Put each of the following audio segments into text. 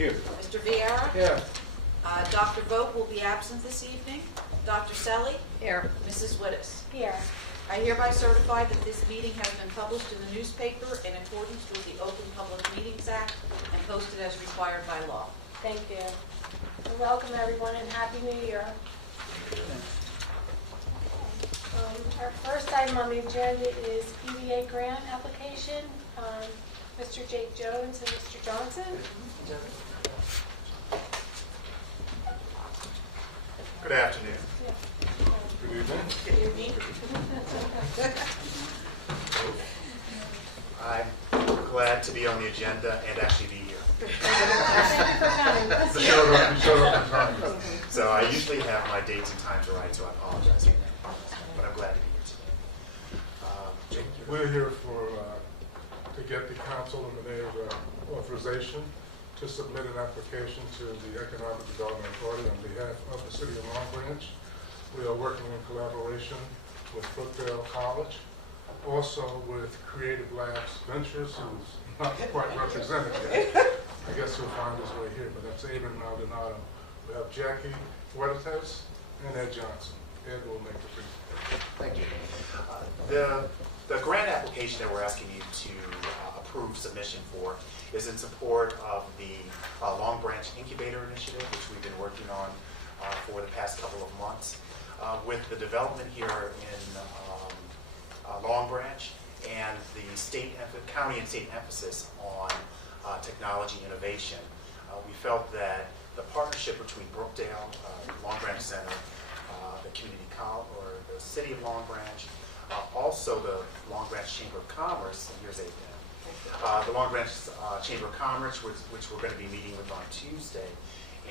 Here. Mr. Vieira? Here. Dr. Vogt will be absent this evening. Dr. Selly? Here. Mrs. Wittes? Here. I hereby certify that this meeting has been published in the newspaper in accordance with the Open Public Meetings Act and posted as required by law. Thank you. And welcome everyone and Happy New Year. Our first item on the agenda is EDA grant application. Mr. Jake Jones and Mr. Johnson. Good afternoon. Yeah. Good evening. Good evening. I'm glad to be on the agenda and actually be here. Thank you for coming. You showed up in time. So I usually have my dates and times right, so I apologize for that. But I'm glad to be here today. Jake, We're here to get the council and the mayor's authorization to submit an application to the Economic Development Authority on behalf of the City of Long Branch. We are working in collaboration with Brookdale College, also with Creative Labs Ventures, who's not quite represented yet. I guess he'll find his way here, but that's Abram Maldonado. We have Jackie Huertas and Ed Johnson. Ed will make the presentation. thank you. The grant application that we're asking you to approve submission for is in support of the Long Branch Incubator Initiative, which we've been working on for the past couple of months. With the development here in Long Branch and the county and state emphasis on technology innovation, we felt that the partnership between Brookdale, Long Branch Center, the community college, or the city of Long Branch, also the Long Branch Chamber of Commerce, and here's the Long Branch Chamber of Commerce, which we're going to be meeting with on Tuesday,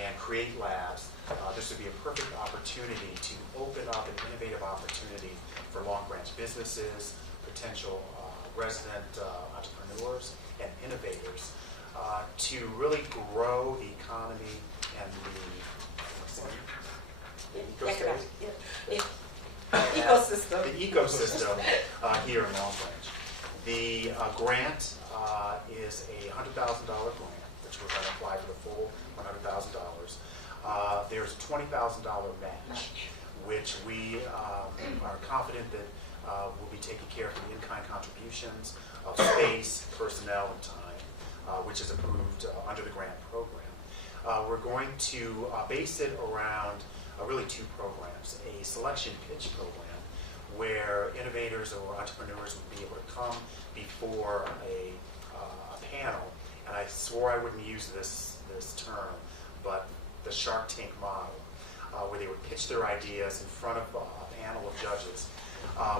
and Create Labs. This would be a perfect opportunity to open up an innovative opportunity for Long Branch businesses, potential resident entrepreneurs, and innovators to really grow the economy and the ecosystem here in Long Branch. The grant is a $100,000 grant, which we're going to apply for the full $100,000. There's a $20,000 match, which we are confident that will be taking care of the in-kind contributions of space, personnel, and time, which is approved under the grant program. We're going to base it around really two programs: a selection pitch program, where innovators or entrepreneurs would be able to come before a panel, and I swore I wouldn't use this term, but the Shark Tank model, where they would pitch their ideas in front of a panel of judges.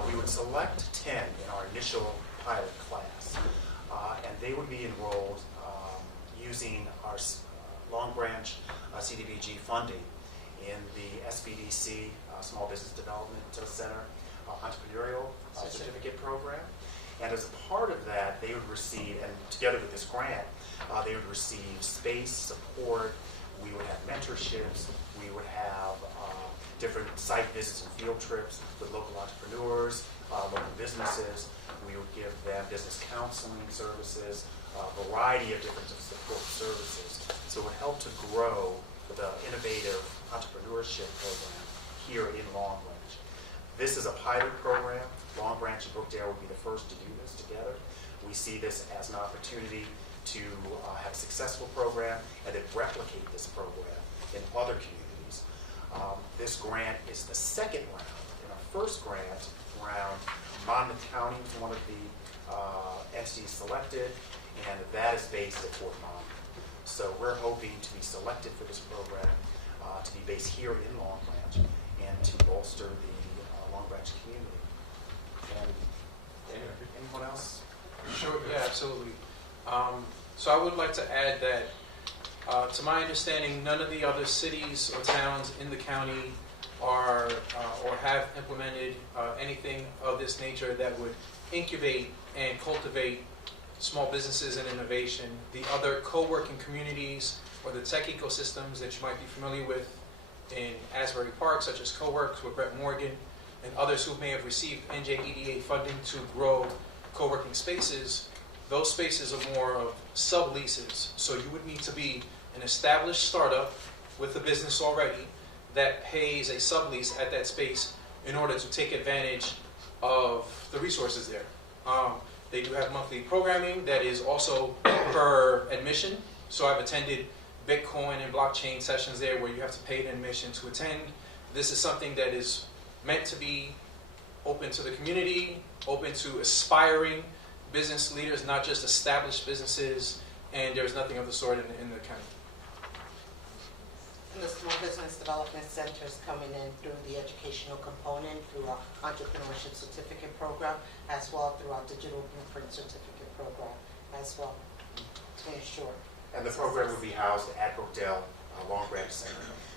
We would select 10 in our initial pilot class, and they would be enrolled using our Long Branch CDBG funding in the SBDC, Small Business Development Center Entrepreneurial Certificate Program. And as a part of that, they would receive, and together with this grant, they would receive space, support. We would have mentorships. We would have different site visits and field trips with local entrepreneurs, local businesses. We would give them business counseling services, a variety of different support services. So it would help to grow the innovative entrepreneurship program here in Long Branch. This is a pilot program. Long Branch and Brookdale would be the first to do this together. We see this as an opportunity to have a successful program and then replicate this program in other communities. This grant is the second round. In our first grant round, Monmouth County was one of the entities selected, and that is based at Fort Monmouth. So we're hoping to be selected for this program to be based here in Long Branch and to bolster the Long Branch community. And anyone else? Sure, yeah, absolutely. So I would like to add that, to my understanding, none of the other cities or towns in the county are or have implemented anything of this nature that would incubate and cultivate small businesses and innovation. The other co-working communities or the tech ecosystems that you might be familiar with in Asbury Park, such as CoWorks with Brett Morgan, and others who may have received NJEDA funding to grow co-working spaces, those spaces are more of subleases. So you would need to be an established startup with a business already that pays a sublease at that space in order to take advantage of the resources there. They do have monthly programming that is also per admission. So I've attended Bitcoin and blockchain sessions there where you have to pay an admission to attend. This is something that is meant to be open to the community, open to aspiring business leaders, not just established businesses, and there's nothing of the sort in the county. And the Small Business Development Center is coming in through the educational component, through our entrepreneurship certificate program, as well through our digital blueprint certificate program as well, to ensure. And the program will be housed at Brookdale Long Branch Center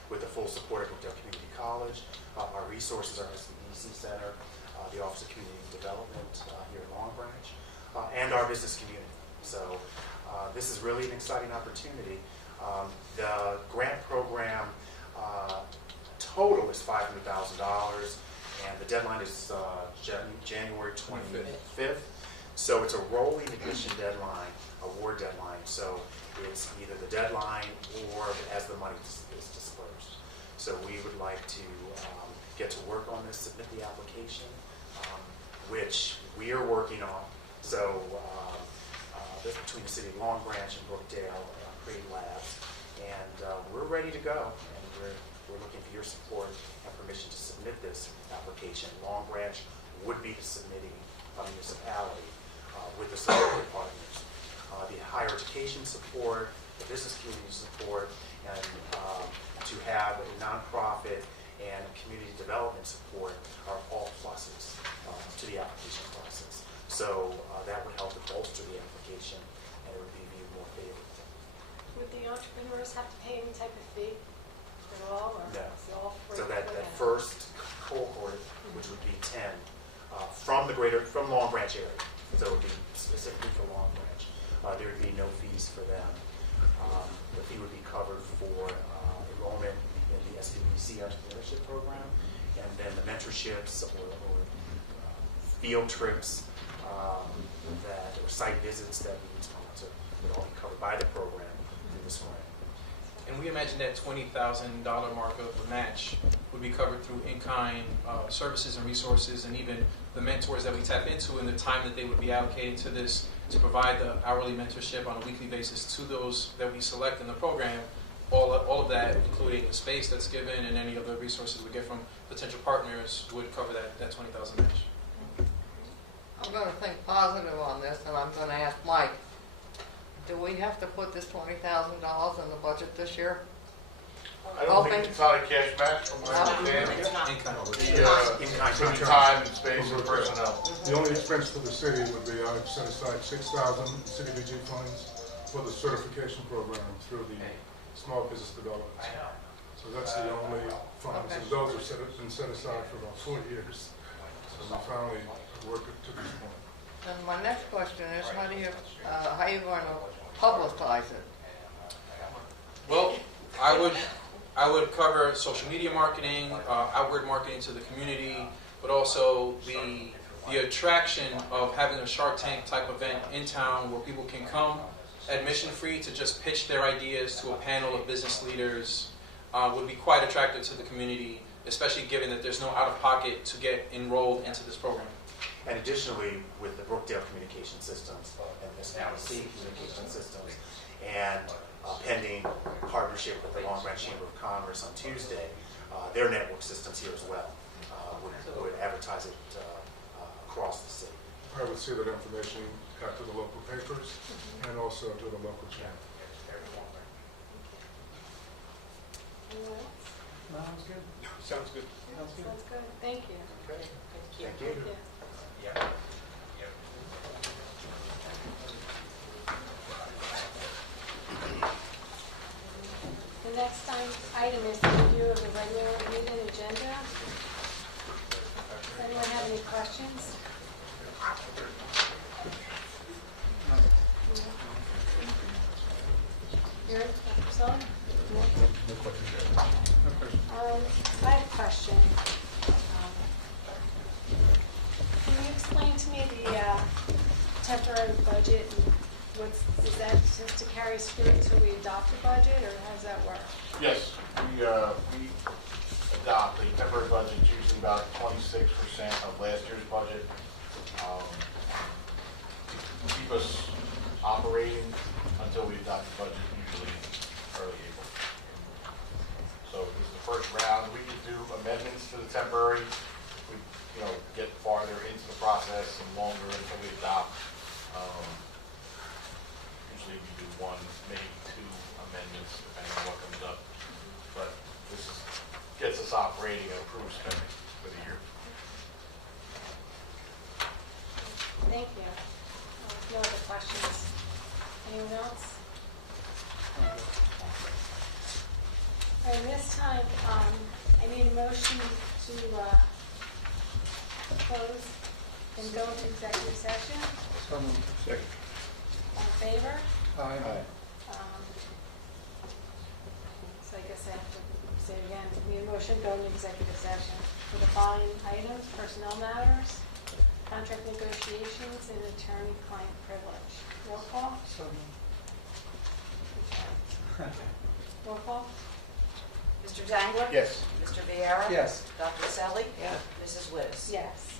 with the full support of Brookdale Community College. Our resources are SDBC Center, the Office of Community Development here in Long Branch, and our business community. So this is really an exciting opportunity. The grant program total is $500,000, and the deadline is January 25th. So it's a rolling admission deadline, award deadline. So it's either the deadline or as the money is dispersed. So we would like to get to work on this, submit the application, which we are working on. So between the City of Long Branch and Brookdale Creative Labs, and we're ready to go. And we're looking for your support and permission to submit this application. Long Branch would be the submitting municipality with the support partners. The higher education support, the business community support, and to have a nonprofit and community development support are all pluses to the application process. So that would help to bolster the application, and it would be viewed more favorably. Would the entrepreneurs have to pay any type of fee at all, or No. is it all free? So that for them? first cohort, which would be 10, from Long Branch area, so it would be specifically for Long Branch, there would be no fees for them. The fee would be covered for enrollment in the SDBC entrepreneurship program, and then the mentorships or field trips or site visits that we would sponsor would all be covered by the program through this grant. And we imagine that $20,000 mark of the match would be covered through in-kind services and resources, and even the mentors that we tap into and the time that they would be allocating to this to provide the hourly mentorship on a weekly basis to those that we select in the program. All of that, including the space that's given and any other resources we get from potential partners, would cover that $20,000 match. I'm going to think positive on this, and I'm going to ask Mike, do we have to put this $20,000 in the budget this year? I don't think it's not a cash match from my understanding. It's not. In-kind Time and space and personnel. The only expense for the city would be I've set aside $6,000 CDBG funds for the certification program through the Small Business Development. So that's the only funds, and those have been set aside for about 4 years. So we finally worked it to this point. And my next question is, how are you going to publicize it? Well, I would cover social media marketing, outward marketing to the community, but also the attraction of having a Shark Tank type event in town where people can come admission free to just pitch their ideas to a panel of business leaders would be quite attractive to the community, especially given that there's no out-of-pocket to get enrolled into this program. And additionally, with the Brookdale Communication Systems and SDBC Communication Systems, and pending partnership with the Long Branch Chamber of Commerce on Tuesday, their network systems here as well would advertise it across the city. I would see that information got to the local papers and also to the local channel. Anyone else? Sounds good. Sounds good. Sounds good. Thank you. Okay. Thank you. Thank you. The next item is the review of the regular meeting agenda. Does anyone have any questions? Here, Dr. Sullivan? No questions. I have a question. Can you explain to me the temporary budget is that just to carry us through until we adopt the budget, or how does that work? Yes, we adopt a temporary budget, usually about 26% of last year's budget. To keep us operating until we adopt the budget, usually early April. So this is the first round. We could do amendments to the temporary if we, get farther into the process and longer until we adopt. Usually we do one, maybe two amendments, depending on what comes up. But this gets us operating and approved spending for the year. Thank you. No other questions? Anyone else? All right, this time, I need a motion to close and go into executive session. Second. All in favor? Aye. So I guess I have to say it again. We need a motion to go into executive session for the following items: personnel matters, contract negotiations, and attorney-client privilege. Roll call? Roll call? Mr. Zangler? Yes. Mr. Viera? Yes. Dr. Selly? Yes. Mrs. Wittes? Yes.